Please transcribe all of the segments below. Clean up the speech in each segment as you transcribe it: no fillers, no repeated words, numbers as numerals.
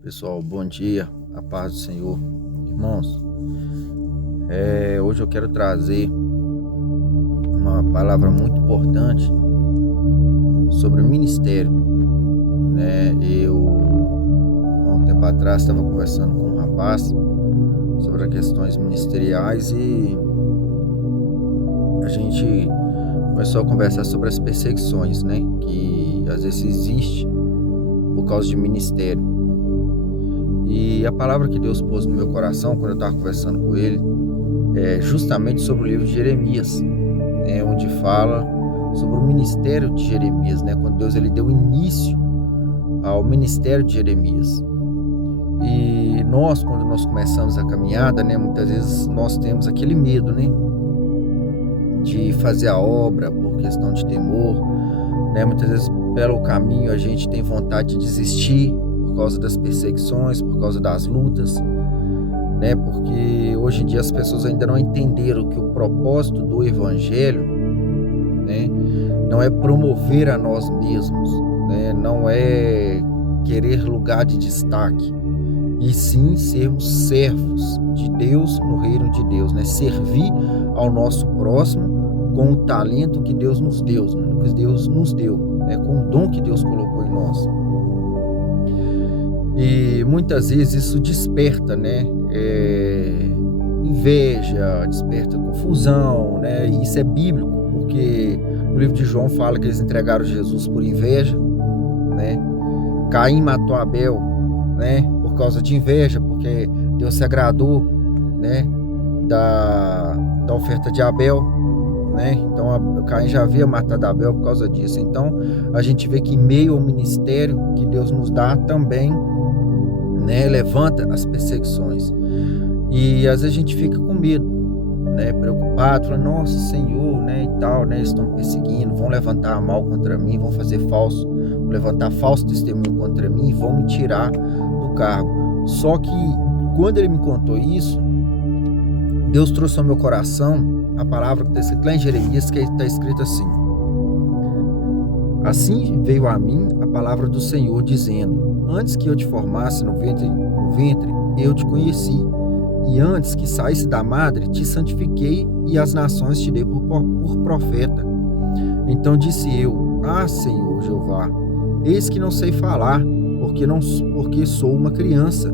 Pessoal, bom dia, a paz do Senhor. Irmãos, hoje eu quero trazer uma palavra muito importante sobre o ministério, né? Há um tempo atrás, estava conversando com um rapaz sobre as questões ministeriais e a gente começou a conversar sobre as perseguições, né? Que às vezes existe por causa de ministério. E a palavra que Deus pôs no meu coração quando eu estava conversando com ele é justamente sobre o livro de Jeremias, né, onde fala sobre o ministério de Jeremias, né, quando Deus ele deu início ao ministério de Jeremias. E nós, quando nós começamos a caminhada, né, muitas vezes nós temos aquele medo, né, de fazer a obra por questão de temor, né, muitas vezes pelo caminho a gente tem vontade de desistir por causa das perseguições, por causa das lutas, né? Porque hoje em dia as pessoas ainda não entenderam que o propósito do evangelho, né, não é promover a nós mesmos, né? Não é querer lugar de destaque, e sim sermos servos de Deus no reino de Deus, né? Servir ao nosso próximo com o talento que Deus nos deu, né? Com o dom que Deus colocou em nós. E muitas vezes isso desperta, né, inveja, desperta confusão, né, e isso é bíblico, porque no livro de João fala que eles entregaram Jesus por inveja, né, Caim matou Abel, né, por causa de inveja, porque Deus se agradou, né, da oferta de Abel, né, então Caim já havia matado Abel por causa disso. Então a gente vê que em meio ao ministério que Deus nos dá também, né, levanta as perseguições, e às vezes a gente fica com medo, né, preocupado, falando, nossa Senhor, né, e tal, né, eles estão me perseguindo, vão levantar mal contra mim, vão levantar falso testemunho contra mim, vão me tirar do cargo. Só que quando ele me contou isso, Deus trouxe ao meu coração a palavra que está escrita lá em Jeremias, que está escrito assim: assim veio a mim a palavra do Senhor, dizendo: antes que eu te formasse no ventre, eu te conheci, e antes que saísse da madre, te santifiquei, e as nações te dei por profeta. Então disse eu: ah, Senhor Jeová, eis que não sei falar, porque sou uma criança.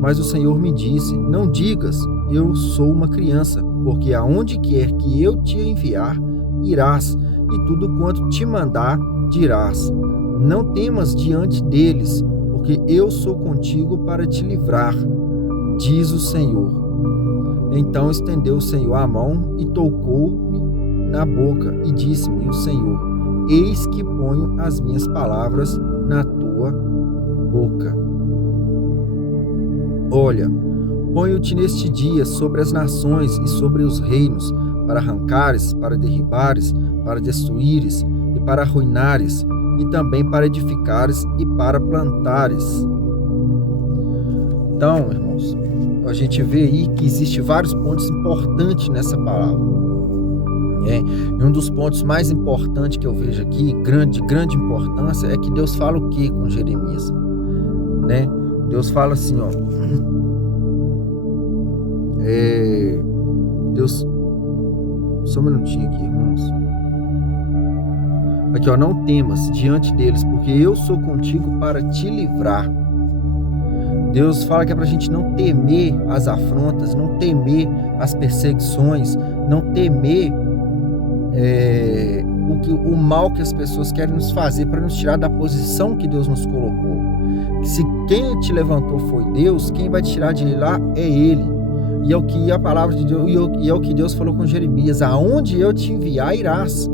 Mas o Senhor me disse: não digas, eu sou uma criança, porque aonde quer que eu te enviar, irás, e tudo quanto te mandar, dirás. Não temas diante deles, porque eu sou contigo para te livrar, diz o Senhor. Então estendeu o Senhor a mão e tocou-me na boca, e disse-me o Senhor: eis que ponho as minhas palavras na tua boca. Olha, ponho-te neste dia sobre as nações e sobre os reinos, para arrancares, para derribares, para destruíres e para arruinares, e também para edificares e para plantares. Então, irmãos, a gente vê aí que existe vários pontos importantes nessa palavra. E um dos pontos mais importantes que eu vejo aqui, de grande importância, é que Deus fala o que com Jeremias, né? Deus fala assim, ó, Deus, só um minutinho aqui, irmãos. Aqui, ó, não temas diante deles, porque eu sou contigo para te livrar. Deus fala que é pra gente não temer as afrontas, não temer as perseguições, não temer o mal que as pessoas querem nos fazer para nos tirar da posição que Deus nos colocou. Se quem te levantou foi Deus, quem vai te tirar de lá é Ele. E é o que a palavra de Deus, e é o que Deus falou com Jeremias: aonde eu te enviar, irás.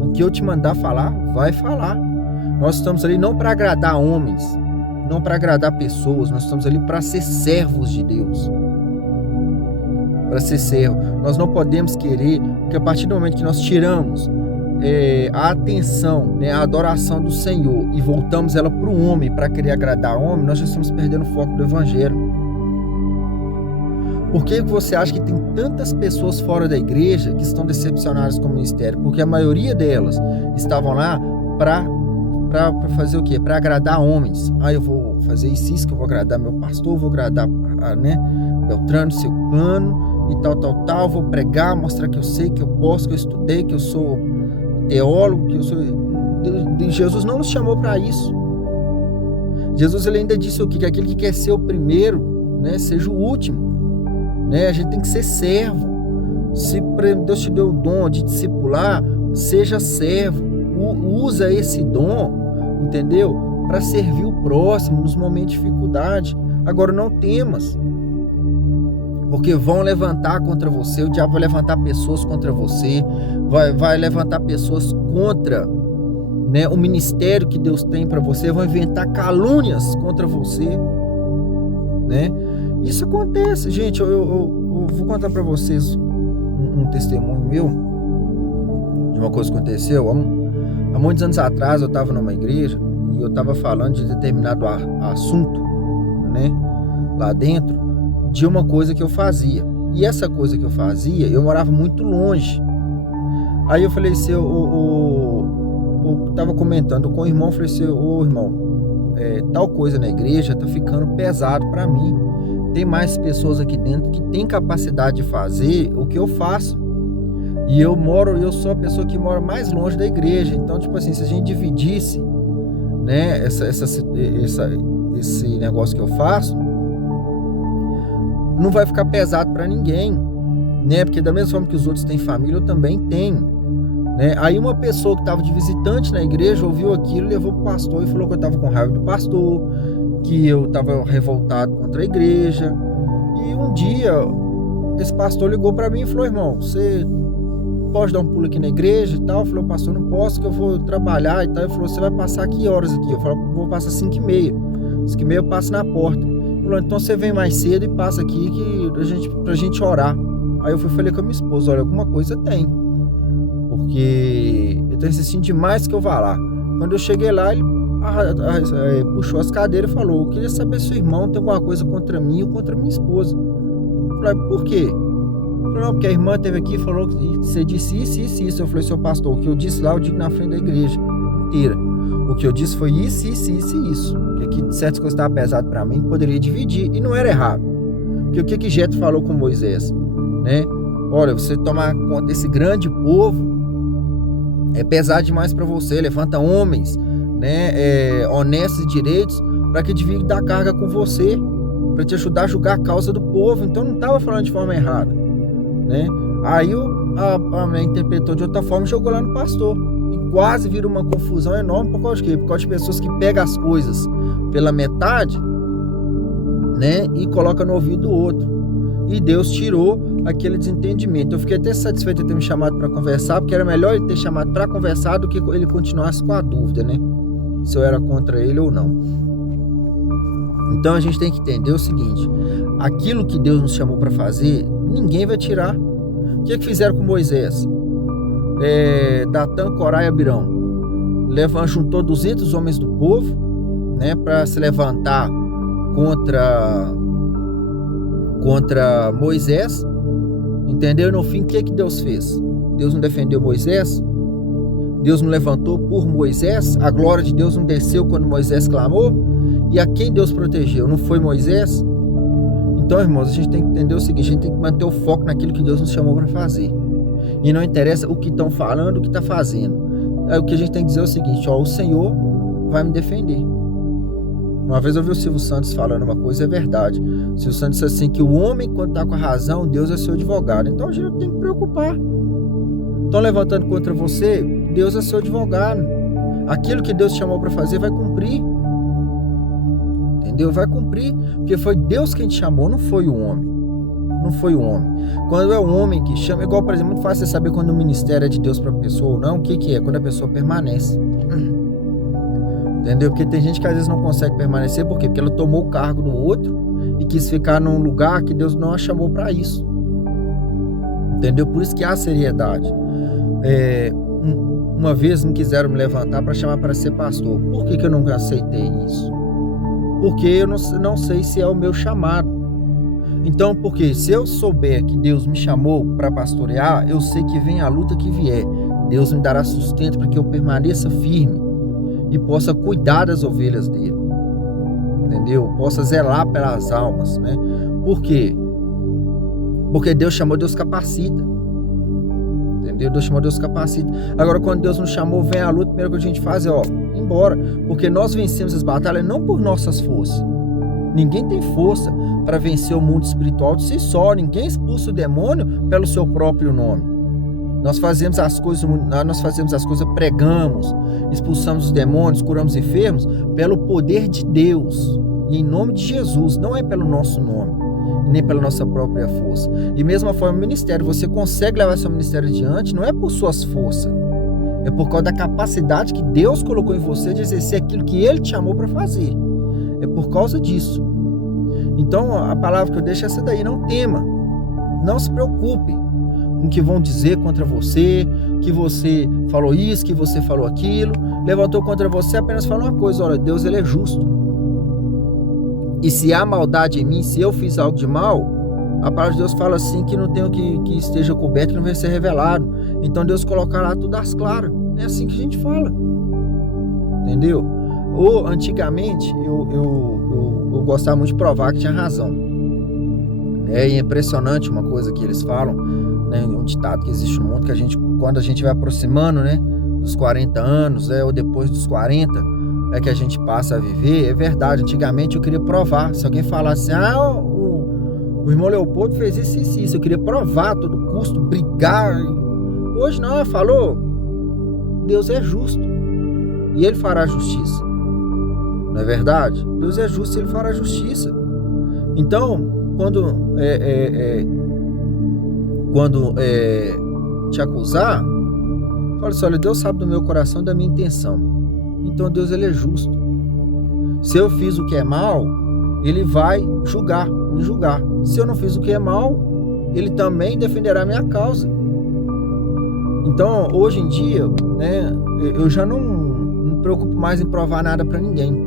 O que eu te mandar falar, vai falar. Nós estamos ali não para agradar homens, não para agradar pessoas, nós estamos ali para ser servos de Deus. Para ser servo. Nós não podemos querer, porque a partir do momento que nós tiramos a atenção, né, a adoração do Senhor, e voltamos ela para o homem, para querer agradar o homem, nós já estamos perdendo o foco do evangelho. Por que você acha que tem tantas pessoas fora da igreja que estão decepcionadas com o ministério? Porque a maioria delas estavam lá para fazer o quê? Para agradar homens. Eu vou fazer isso, que eu vou agradar meu pastor, vou agradar, né, Beltrano, seu plano e tal, vou pregar, mostrar que eu sei, que eu posso, que eu estudei, que eu sou teólogo, que eu sou... Jesus não nos chamou para isso. Jesus, ele ainda disse o quê? Que aquele que quer ser o primeiro, né, seja o último, né? A gente tem que ser servo. Se Deus te deu o dom de discipular, seja servo, usa esse dom, entendeu? Para servir o próximo nos momentos de dificuldade. Agora, não temas, porque vão levantar contra você, o diabo vai levantar pessoas contra você, vai levantar pessoas contra, né, o ministério que Deus tem para você, vão inventar calúnias contra você, né? Isso acontece, gente. Eu vou contar para vocês um testemunho meu de uma coisa que aconteceu. Há muitos anos atrás eu estava numa igreja e eu estava falando de determinado assunto, né, lá dentro, de uma coisa que eu fazia. E essa coisa que eu fazia, eu morava muito longe. Aí eu falei assim, eu tava comentando com o irmão, falei assim, ô irmão, tal coisa na igreja tá ficando pesado para mim. Tem mais pessoas aqui dentro que tem capacidade de fazer o que eu faço. E eu sou a pessoa que mora mais longe da igreja. Então, tipo assim, se a gente dividisse, né, esse negócio que eu faço, não vai ficar pesado para ninguém, né? Porque da mesma forma que os outros têm família, eu também tenho, né? Aí uma pessoa que estava de visitante na igreja ouviu aquilo, levou pro pastor e falou que eu estava com raiva do pastor, que eu estava revoltado contra a igreja. E um dia esse pastor ligou para mim e falou: irmão, você pode dar um pulo aqui na igreja e tal? Eu falei: pastor, não posso, que eu vou trabalhar e tal. Ele falou: você vai passar que horas aqui? Eu falei: vou passar 5h30. 5h30 eu passo na porta. Ele falou: então você vem mais cedo e passa aqui pra gente orar. Aí eu falei com a minha esposa: olha, alguma coisa tem, porque eu tô insistindo demais que eu vá lá. Quando eu cheguei lá, ele puxou as cadeiras e falou: eu queria saber se o irmão tem alguma coisa contra mim ou contra minha esposa. Eu falei: por quê? Ele falou: não, porque a irmã esteve aqui e falou que você disse isso, isso, isso. Eu falei: seu pastor, o que eu disse lá eu digo na frente da igreja inteira. O que eu disse foi isso, isso, isso e isso. Porque aqui certas coisas estavam pesadas para mim, que poderia dividir, e não era errado. Porque o que Jetro falou com Moisés, né? Olha, você tomar conta desse grande povo é pesado demais para você. Levanta homens, né, honestos e direitos, para que divide da carga com você, para te ajudar a julgar a causa do povo. Então não estava falando de forma errada, né? Aí a mulher interpretou de outra forma e jogou lá no pastor. E quase vira uma confusão enorme. Por causa de quê? Por causa de pessoas que pegam as coisas pela metade, né, e coloca no ouvido do outro. E Deus tirou aquele desentendimento. Eu fiquei até satisfeito de ter me chamado para conversar, porque era melhor ele ter chamado para conversar do que ele continuasse com a dúvida, né, se eu era contra ele ou não. Então a gente tem que entender o seguinte: aquilo que Deus nos chamou para fazer, ninguém vai tirar. O que fizeram com Moisés? Datã, Corá e Abirão juntou 200 homens do povo, né, para se levantar contra Moisés, entendeu? E no fim, o que Deus fez? Deus não defendeu Moisés? Deus não levantou por Moisés? A glória de Deus não desceu quando Moisés clamou? E a quem Deus protegeu? Não foi Moisés? Então, irmãos, a gente tem que entender o seguinte: a gente tem que manter o foco naquilo que Deus nos chamou para fazer. E não interessa o que estão falando, o que está fazendo. O que a gente tem que dizer é o seguinte: ó, o Senhor vai me defender. Uma vez eu ouvi o Silvio Santos falando uma coisa, é verdade. O Silvio Santos disse assim, que o homem, quando está com a razão, Deus é seu advogado. Então a gente não tem que preocupar. Estão levantando contra você, Deus é seu advogado. Aquilo que Deus chamou para fazer vai cumprir. Entendeu? Vai cumprir. Porque foi Deus quem te chamou, não foi o homem. Não foi o homem. Quando é o homem que chama, igual, por exemplo, muito fácil você saber quando o ministério é de Deus para a pessoa ou não. O que é? Quando a pessoa permanece. Entendeu? Porque tem gente que às vezes não consegue permanecer. Por quê? Porque ela tomou o cargo do outro e quis ficar num lugar que Deus não a chamou para isso. Entendeu? Por isso que há seriedade. Uma vez me quiseram me levantar para chamar para ser pastor. Por que eu nunca aceitei isso? Porque eu não sei se é o meu chamado. Então, porque se eu souber que Deus me chamou para pastorear, eu sei que vem a luta que vier, Deus me dará sustento para que eu permaneça firme e possa cuidar das ovelhas dele. entendeu? Possa zelar pelas almas, né? Por quê? Porque Deus chamou, Deus capacita, entendeu? Deus chamou, Deus capacita. Agora, quando Deus nos chamou, vem a luta, a primeira coisa que a gente faz é, ir embora, porque nós vencemos as batalhas não por nossas forças. Ninguém tem força para vencer o mundo espiritual de si só. Ninguém expulsa o demônio pelo seu próprio nome. Nós fazemos as coisas, pregamos, expulsamos os demônios, curamos enfermos pelo poder de Deus e em nome de Jesus. Não é pelo nosso nome, nem pela nossa própria força. E mesma forma, o ministério, você consegue levar seu ministério adiante não é por suas forças, é por causa da capacidade que Deus colocou em você de exercer aquilo que Ele te chamou para fazer. É por causa disso. Então a palavra que eu deixo é essa daí: não tema, não se preocupe com o que vão dizer contra você, que você falou isso, que você falou aquilo, levantou contra você, apenas fala uma coisa: olha, Deus, Ele é justo, e se há maldade em mim, se eu fiz algo de mal, a palavra de Deus fala assim, que não tem o que esteja coberto, que não vai ser revelado. Então Deus colocará tudo às claras. É assim que a gente fala, entendeu? Ou antigamente eu gostava muito de provar que tinha razão. É impressionante uma coisa que eles falam, né, um ditado que existe no mundo, que a gente, quando a gente vai aproximando, né, dos 40 anos, ou depois dos 40, é que a gente passa a viver. É verdade, antigamente eu queria provar. Se alguém falasse assim, o irmão Leopoldo fez isso, eu queria provar a todo custo, brigar. Hoje não, falou, Deus é justo e Ele fará justiça. Não é verdade? Deus é justo e Ele fará justiça. Então, quando te acusar, fala assim: olha, Deus sabe do meu coração e da minha intenção. Então Deus, Ele é justo. Se eu fiz o que é mal, Ele vai me julgar. Se eu não fiz o que é mal, Ele também defenderá a minha causa. Então, hoje em dia, né, eu já não me preocupo mais em provar nada para ninguém.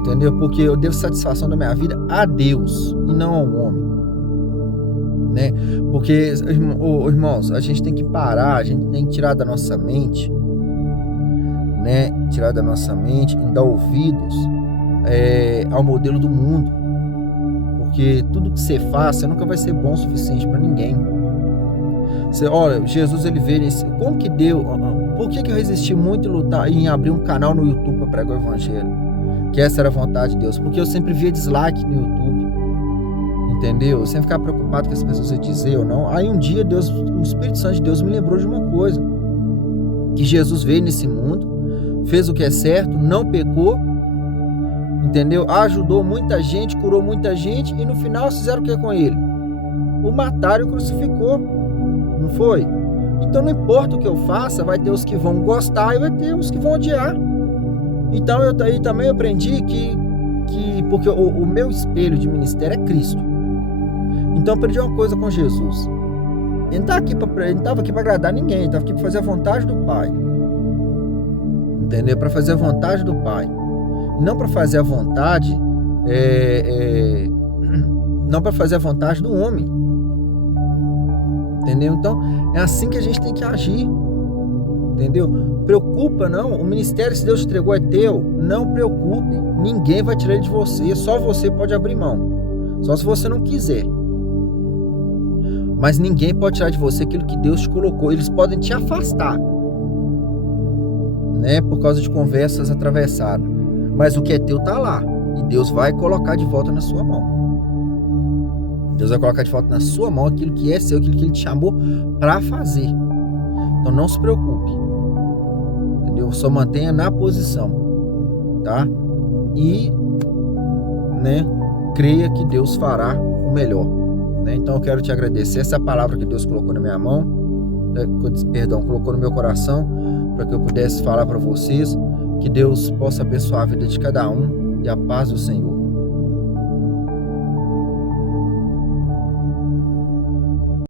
Entendeu? Porque eu devo satisfação da minha vida a Deus e não ao homem, né? Porque, irmãos, a gente tem que parar, a gente tem que tirar da nossa mente, né? Tirar da nossa mente e dar ouvidos ao modelo do mundo. Porque tudo que você faz, você nunca vai ser bom o suficiente para ninguém. Olha, Jesus, Ele veio nesse... Como que deu? Por que eu resisti muito em lutar em abrir um canal no YouTube para pregar o Evangelho? Que essa era a vontade de Deus, porque eu sempre via dislike no YouTube, entendeu? Eu sempre ficava preocupado com as pessoas iam dizer ou não. Aí um dia o Espírito Santo de Deus me lembrou de uma coisa, que Jesus veio nesse mundo, fez o que é certo, não pecou, entendeu? Ajudou muita gente, curou muita gente, e no final fizeram o que com Ele? O mataram e crucificou, não foi? Então não importa o que eu faça, vai ter os que vão gostar e vai ter os que vão odiar. Então eu também aprendi que porque o meu espelho de ministério é Cristo. Então eu aprendi uma coisa com Jesus: Ele não estava aqui para agradar ninguém, ele estava aqui para fazer a vontade do Pai, entendeu? Para fazer a vontade do Pai, e não para fazer a vontade não para fazer a vontade do homem, entendeu? Então é assim que a gente tem que agir, entendeu? Preocupa não, o ministério, se Deus te entregou, é teu. Não preocupe, ninguém vai tirar ele de você, só você pode abrir mão, só se você não quiser. Mas ninguém pode tirar de você aquilo que Deus te colocou. Eles podem te afastar, né, por causa de conversas atravessadas, mas o que é teu tá lá, e Deus vai colocar de volta na sua mão. Deus vai colocar de volta na sua mão aquilo que é seu, aquilo que Ele te chamou para fazer. Então não se preocupe, entendeu? Só mantenha na posição, tá? E, né, creia que Deus fará o melhor, né? Então eu quero te agradecer essa palavra que Deus colocou na minha mão, colocou no meu coração, para que eu pudesse falar para vocês. Que Deus possa abençoar a vida de cada um, e a paz do Senhor.